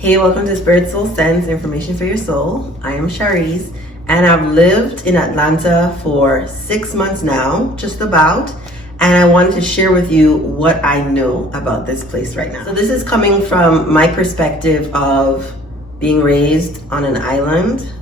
Hey, welcome to Spirit Soul Sense, Information for Your Soul. I am Shareece, and I've lived in Atlanta for 6 months now, just about, and I wanted to share with you what I know about this place right now. So this is coming from my perspective of being raised on an island,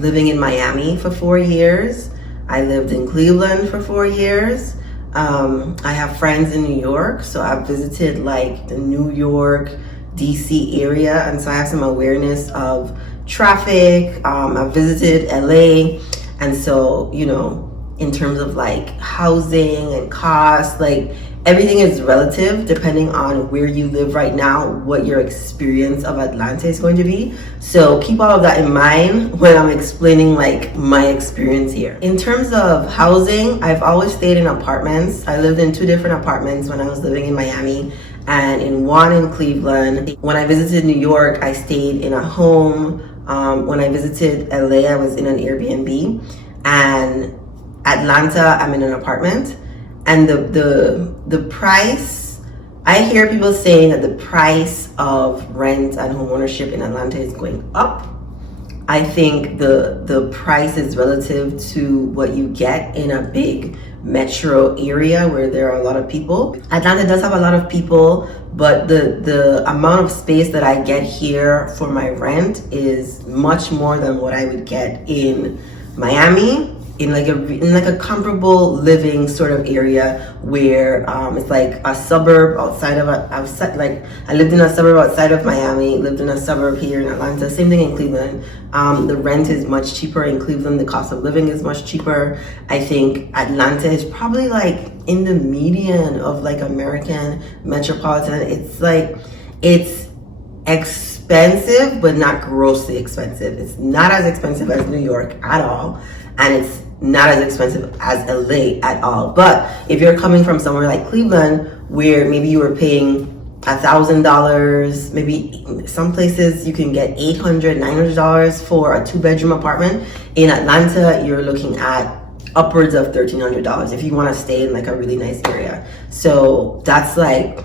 living in Miami for 4 years. I lived in Cleveland for 4 years. I have friends in New York, so I've visited like the New York, DC area, and so I have some awareness of traffic. I've visited LA, and so, you know, in terms of like housing and cost, like everything is relative depending on where you live right now, what your experience of Atlanta is going to be. So keep all of that in mind when I'm explaining like my experience here. In terms of housing, I've always stayed in apartments. I lived in 2 different apartments when I was living in Miami and in one in Cleveland. When I visited New York, I stayed in a home. When I visited LA, I was in an Airbnb. And Atlanta, I'm in an apartment. And the price, I hear people saying that the price of rent and home ownership in Atlanta is going up. I think the price is relative to what you get in a big metro area where there are a lot of people. Atlanta does have a lot of people, but the amount of space that I get here for my rent is much more than what I would get in Miami, in like a comparable living sort of area where it's like a suburb outside like I lived in a suburb outside of Miami, lived in a suburb here in Atlanta, same thing in Cleveland. The rent is much cheaper in Cleveland, the cost of living is much cheaper. I think Atlanta is probably like in the median of like American metropolitan. It's like, it's expensive, but not grossly expensive. It's not as expensive as New York at all, and it's not as expensive as LA at all. But if you're coming from somewhere like Cleveland, where maybe you were paying $1,000, maybe some places you can get $800, $900 for a 2-bedroom apartment. In Atlanta, you're looking at upwards of $1,300 if you want to stay in like a really nice area. So that's like,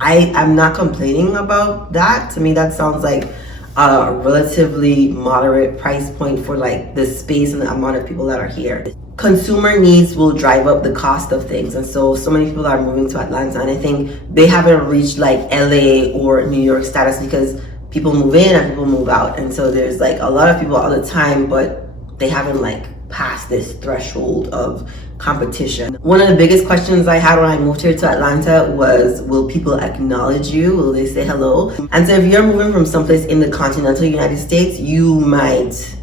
I'm not complaining about that. To me, that sounds like a relatively moderate price point for like the space and the amount of people that are here. Consumer needs will drive up the cost of things, and so many people are moving to Atlanta, and I think they haven't reached like LA or New York status because people move in and people move out, and so there's like a lot of people all the time, but they haven't like passed this threshold of competition. One of the biggest questions I had when I moved here to Atlanta was, will people acknowledge you? Will they say hello? And so if you're moving from someplace in the continental United States, you might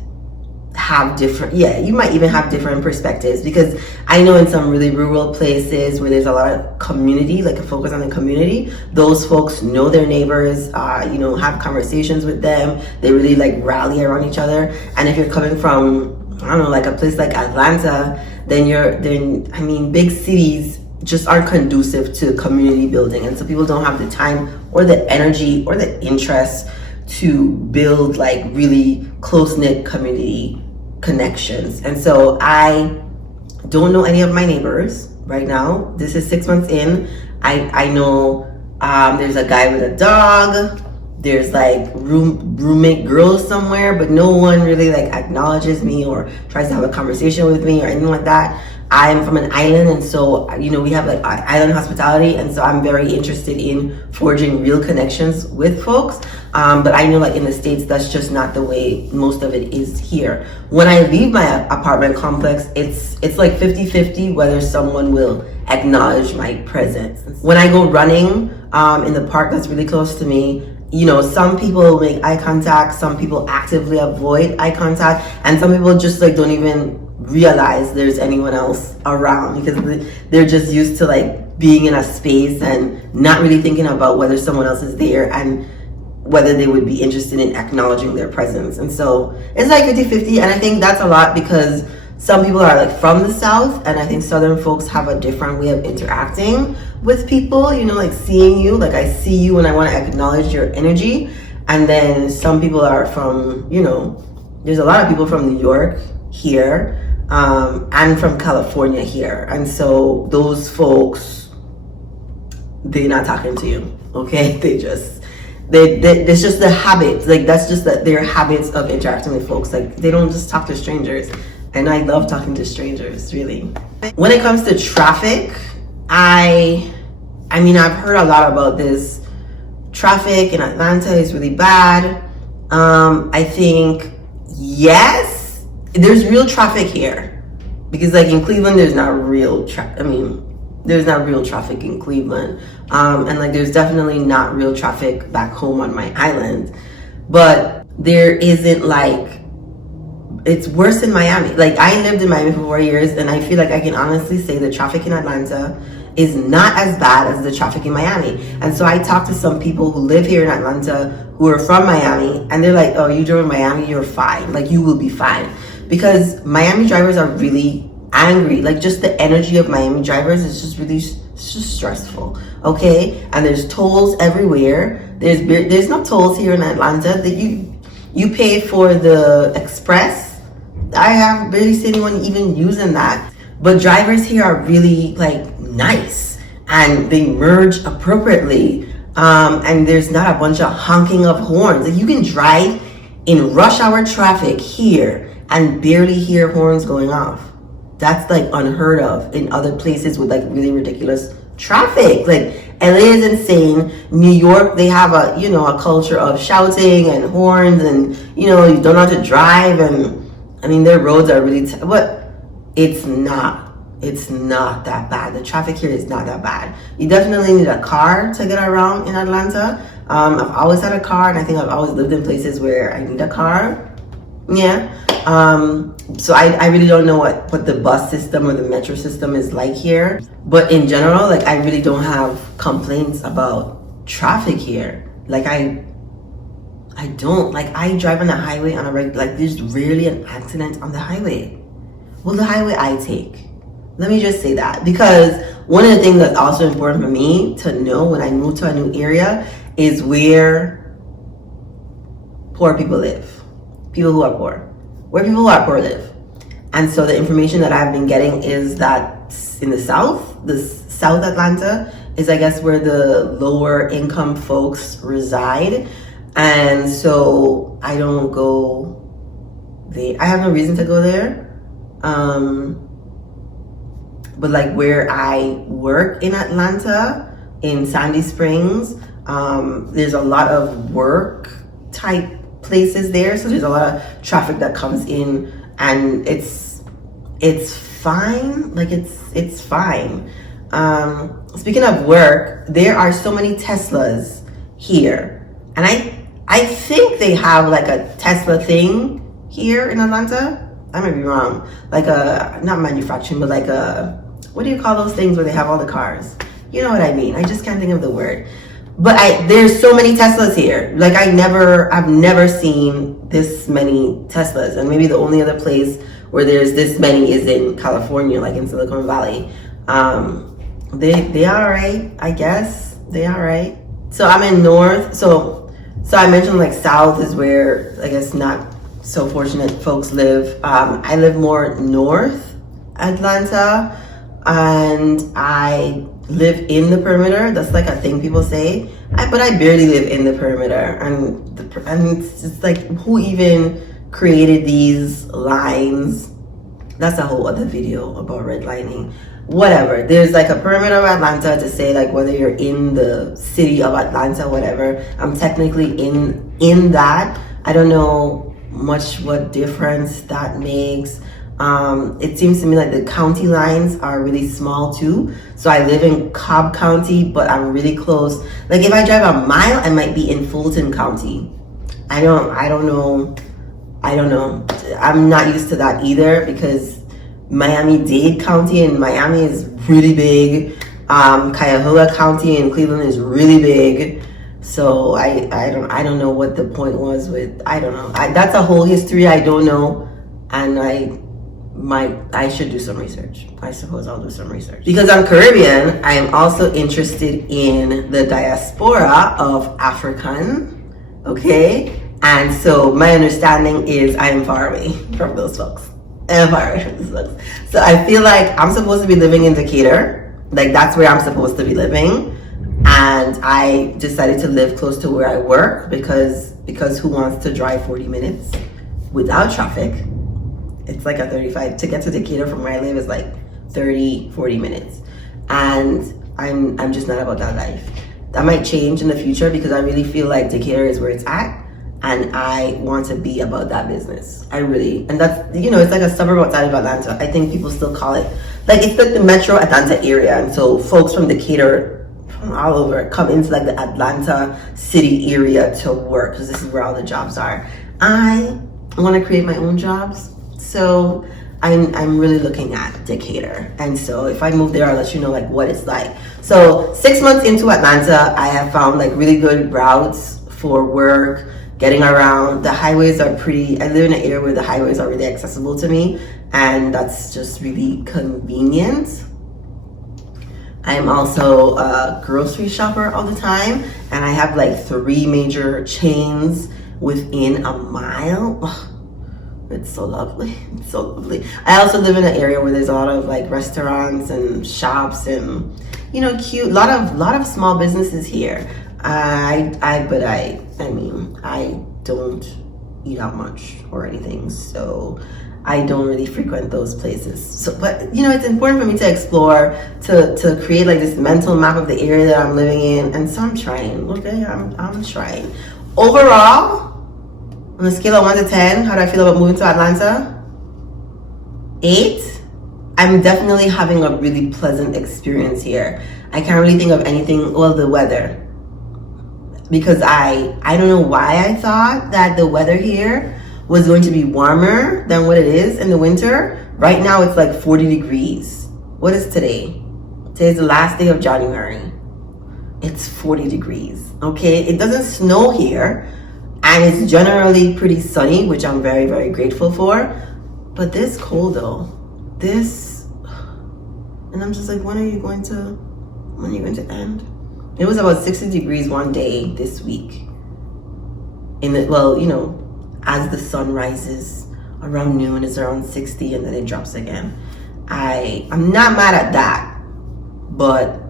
have you might even have different perspectives, because I know in some really rural places where there's a lot of community, like a focus on the community, those folks know their neighbors, you know, have conversations with them, they really like rally around each other. And if you're coming from, I don't know, like a place like Atlanta, then I mean, big cities just aren't conducive to community building, and so people don't have the time or the energy or the interest to build like really close-knit community connections. And so I don't know any of my neighbors right now. This is 6 months in. I know there's a guy with a dog, there's like roommate girls somewhere, but no one really like acknowledges me or tries to have a conversation with me or anything like that. I'm from an island, and so, you know, we have like island hospitality, and so I'm very interested in forging real connections with folks. But I know like in the States, that's just not the way most of it is here. When I leave my apartment complex, it's like 50-50 whether someone will acknowledge my presence. When I go running in the park that's really close to me, you know, some people make eye contact, some people actively avoid eye contact, and some people just like don't even realize there's anyone else around because they're just used to like being in a space and not really thinking about whether someone else is there and whether they would be interested in acknowledging their presence. And so it's like 50-50, and I think that's a lot because some people are like from the South, and I think Southern folks have a different way of interacting with people, you know, like seeing you, like I see you and I want to acknowledge your energy. And then some people are from, you know, there's a lot of people from New York here, and from California here. And so those folks, they're not talking to you, okay? It's just the habits. Like that's just their habits of interacting with folks. Like they don't just talk to strangers, and I love talking to strangers. Really, when it comes to traffic, I mean I've heard a lot about this. Traffic in Atlanta is really bad. I think yes, there's real traffic here because like in Cleveland, there's not real there's not real traffic in Cleveland. And like there's definitely not real traffic back home on my island. But there isn't like, it's worse in Miami. Like I lived in Miami for 4 years and I feel like I can honestly say the traffic in Atlanta is not as bad as the traffic in Miami. And so I talked to some people who live here in Atlanta who are from Miami and they're like, oh, you drove in Miami, you're fine. Like you will be fine. Because Miami drivers are really angry. Like just the energy of Miami drivers is just really, it's just stressful. Okay, and there's tolls everywhere. There's no tolls here in Atlanta. That you pay for the express. I have barely seen anyone even using that. But drivers here are really like nice and they merge appropriately. And there's not a bunch of honking of horns. Like you can drive in rush hour traffic here and barely hear horns going off. That's like unheard of in other places with like really ridiculous traffic. Like LA is insane. New York, they have a culture of shouting and horns and you don't know how to drive, and I mean their roads are really but it's not that bad. The traffic here is not that bad. You definitely need a car to get around in Atlanta. I've always had a car and I think I've always lived in places where I need a car. Yeah. So I really don't know what the bus system or the metro system is like here. But in general, like I really don't have complaints about traffic here. Like I don't. Like I drive on the highway on a regular, like there's rarely an accident on the highway. Well, the highway I take. Let me just say that. Because one of the things that's also important for me to know when I move to a new area is where poor people live. People who are poor. Where people who are poor live. And so the information that I've been getting is that in the South Atlanta is I guess where the lower income folks reside. And so I don't go there. I have no reason to go there. But like where I work in Atlanta, in Sandy Springs, there's a lot of work type places there, so there's a lot of traffic that comes in, and it's fine. Like it's fine. Speaking of work, there are so many Teslas here, and I think they have like a Tesla thing here in Atlanta. I might be wrong. Like a not manufacturing, but like a what do you call those things where they have all the cars? You know what I mean? I just can't think of the word. But there's so many Teslas here. Like I've never seen this many Teslas. And maybe the only other place where there's this many is in California, like in Silicon Valley. They are alright, I guess. They are alright. So I'm in North. So I mentioned like South is where I guess not so fortunate folks live. I live more North Atlanta, and I live in the perimeter. That's like a thing people say, but I barely live in the perimeter, and it's just like, who even created these lines? That's a whole other video about redlining. Whatever, there's like a perimeter of Atlanta to say like whether you're in the city of Atlanta, whatever. I'm technically in that. I don't know much what difference that makes. It seems to me like the county lines are really small too. So I live in Cobb County, but I'm really close. Like if I drive a mile, I might be in Fulton County. I don't know. I'm not used to that either, because Miami-Dade County in Miami is really big. Cuyahoga County in Cleveland is really big. So I don't know what the point was with, I don't know. That's a whole history I don't know, and I should do some research. I suppose I'll do some research. Because I'm Caribbean, I am also interested in the diaspora of African, okay? And so my understanding is I am far away from those folks. So I feel like I'm supposed to be living in Decatur. Like that's where I'm supposed to be living. And and I decided to live close to where I work because who wants to drive 40 minutes without traffic? It's like a 35 to get to Decatur from where I live is like 30-40 minutes, and I'm just not about that life. That might change in the future because I really feel like Decatur is where it's at, and I want to be about that business. And that's, you know, it's like a suburb outside of Atlanta. I think people still call it, like, it's like the metro Atlanta area, and so folks from Decatur, from all over, come into like the Atlanta city area to work because this is where all the jobs are. I want to create my own jobs, so I'm really looking at Decatur, and so if I move there, I'll let you know like what it's like. So 6 months into Atlanta, I have found like really good routes for work, getting around. The highways are pretty, I live in an area where the highways are really accessible to me, and that's just really convenient. I'm also a grocery shopper all the time, and I have like 3 major chains within a mile. Ugh, it's so lovely. It's so lovely. I also live in an area where there's a lot of like restaurants and shops and, you know, cute, lot of small businesses here. I mean, I don't eat out much or anything, so I don't really frequent those places. So, but you know, it's important for me to explore, to create like this mental map of the area that I'm living in, and so I'm trying. Okay, I'm trying. Overall, on a scale of 1 to 10, how do I feel about moving to Atlanta? 8. I'm definitely having a really pleasant experience here. I can't really think of anything. Well, the weather, because I don't know why I thought that the weather here was going to be warmer than what it is in the winter. Right now it's like 40 degrees. What is today? Today's the last day of January. It's 40 degrees, okay? It doesn't snow here, and it's generally pretty sunny, which I'm very, very grateful for. But this cold though, and I'm just like, when are you going to end? It was about 60 degrees one day this week. Well, you know, as the sun rises around noon, it's around 60, and then it drops again. I'm not mad at that, but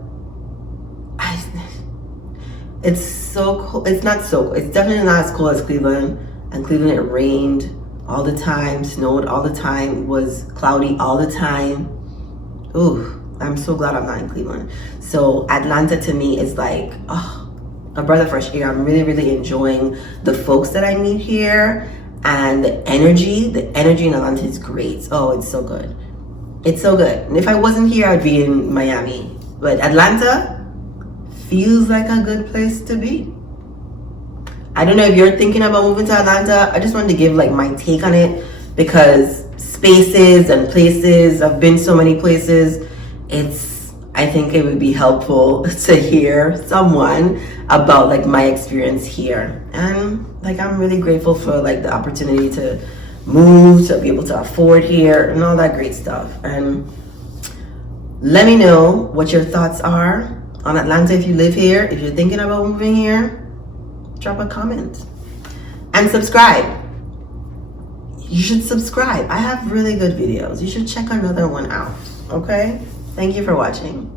it's so cold. It's not so cold. It's definitely not as cold as Cleveland. And Cleveland, it rained all the time, snowed all the time, it was cloudy all the time. Ooh, I'm so glad I'm not in Cleveland. So Atlanta to me is like, oh, a breath of fresh air. I'm really, really enjoying the folks that I meet here, and the energy in Atlanta is great. Oh, it's so good. It's so good. And if I wasn't here, I'd be in Miami. But Atlanta feels like a good place to be. I don't know if you're thinking about moving to Atlanta. I just wanted to give like my take on it, because spaces and places, I've been so many places. I think it would be helpful to hear someone about like my experience here. And like, I'm really grateful for like the opportunity to move, to be able to afford here and all that great stuff. And let me know what your thoughts are on Atlanta if you live here. If you're thinking about moving here, drop a comment and subscribe. You should subscribe. I have really good videos. You should check another one out. Okay? Thank you for watching.